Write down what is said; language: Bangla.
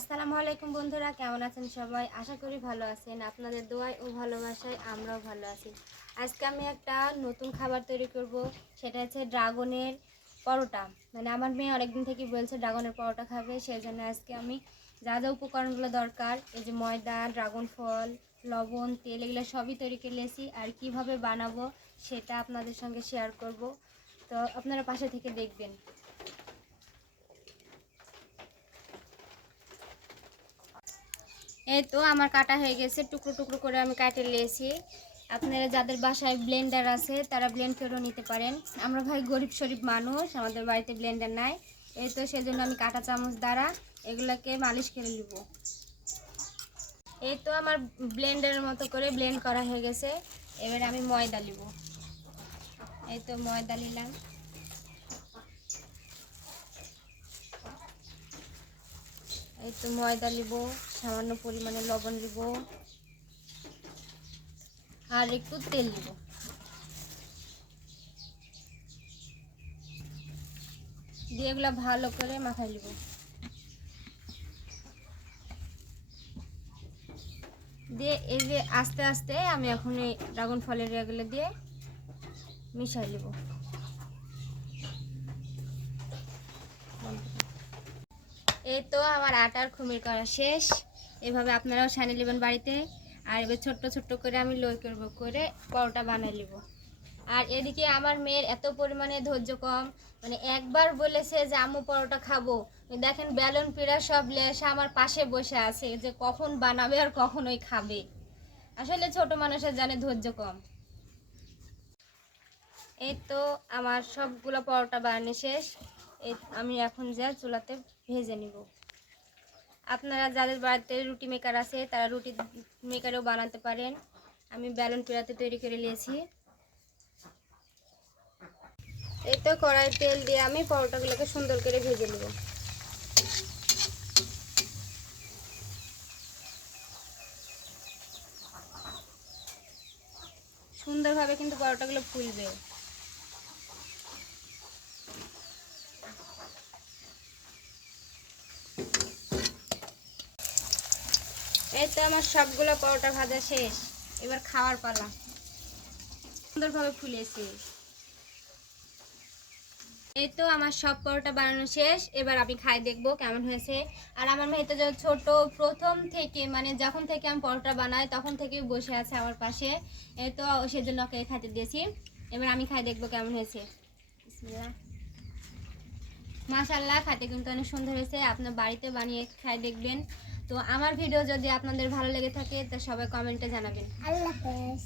আসসালামু আলাইকুম বন্ধুরা, কেমন আছেন সবাই? আশা করি ভালো আছেন। আপনাদের দোয়ায় ও ভালোবাসায় আমরাও ভালো আছি। আজকে আমি একটা নতুন খাবার তৈরি করব, সেটা হচ্ছে ড্রাগনের পরোটা। মানে আমার মেয়ে অনেকদিন থেকে বলছে ড্রাগনের পরোটা খাবে, সেই জন্য আজকে আমি যা যা উপকরণগুলো দরকার, এই যে ময়দা, ড্রাগন ফল, লবণ, তেল, এগুলো সবই তৈরি করে নিয়েছি। আর কিভাবে বানাবো সেটা আপনাদের সঙ্গে শেয়ার করব, তো আপনারা পাশে থেকে দেখবেন। এই তো আমার কাটা হয়ে গেছে, টুকরো টুকরো করে আমি কাটে নিয়েছি। আপনারা যাদের বাসায় ব্লেন্ডার আছে তারা ব্লেন্ড করেও নিতে পারেন। আমরা ভাই গরিব শরীফ মানুষ, আমাদের বাড়িতে ব্লেন্ডার নাই। এই তো সেজন্য আমি কাটা চামচ দ্বারা এগুলোকে মালিশ করে নিব। এই তো আমার ব্লেন্ডারের মতো করে ব্লেন্ড করা হয়ে গেছে। এবার আমি ময়দা নিব। এই তো ময়দা নিলাম। এই তো ময়দা নিব, সামান্য পরিমাণে লবণ নিব, আর একটু তেল নিব। দিয়ে এগুলো ভালো করে মাখাই নিব। দিয়ে এই যে আস্তে আস্তে আমি এখন এই ড্রাগন ফলের এগুলো দিয়ে মিশাই নেব। এই তো আমার আটার খুমির করা শেষ। এভাবে আপনারাও সানিয়ে নেবেন বাড়িতে। আর এবার ছোট্ট ছোট্ট করে আমি লই করব, করে পরোটা বানিয়ে নেব। আর এদিকে আমার মেয়ের এত পরিমাণে ধৈর্য কম, মানে একবার বলেছে যে আম্মু পরোটা খাবো, দেখেন বেলুন পিড়া সব লেসে আমার পাশে বসে আছে যে কখন বানাবে আর কখন ওই খাবে। আসলে ছোট মানুষের জানে ধৈর্য কম। এই তো আমার সবগুলো পরোটা বানানো শেষ। এই আমি এখন যা চুলাতে ভেজে নিব। আপনারা যাদের বাড়িতে রুটি মেকার আছে তারা রুটি মেকারেও বানাতে পারেন। আমি বেলুন পিড়াতে তৈরি করে নিয়েছি। এই তো কড়াই তেল দিয়ে আমি পরোটাগুলোকে সুন্দর করে ভেজে নেব। সুন্দরভাবে কিন্তু পরোটাগুলো ফুলবে। এই তো আমার সবগুলো পরোটা ভাজা শেষ, এবার খাওয়ার পালা। সুন্দরভাবে ফুলেছে। এই তো আমার সব পরোটা বানানো শেষ, এবার আমি খাই দেখবো কেমন হয়েছে। আর আমার মেয়ে তো ছোট, প্রথম থেকে মানে যখন থেকে আমি পরোটা বানাই তখন থেকে বসে আছে আমার পাশে। এই তো সেজন্য ওকে খাইতে দিয়েছি। এবার আমি খাই দেখবো কেমন হয়েছে। মাশাআল্লাহ, খাইতে কিন্তু অনেক সুন্দর হয়েছে। আপনার বাড়িতে বানিয়ে খাই দেখবেন। তো আমার ভিডিও যদি আপনাদের ভালো লেগে থাকে তা সবাই কমেন্টে জানাবেন। আল্লাহ হাফেজ।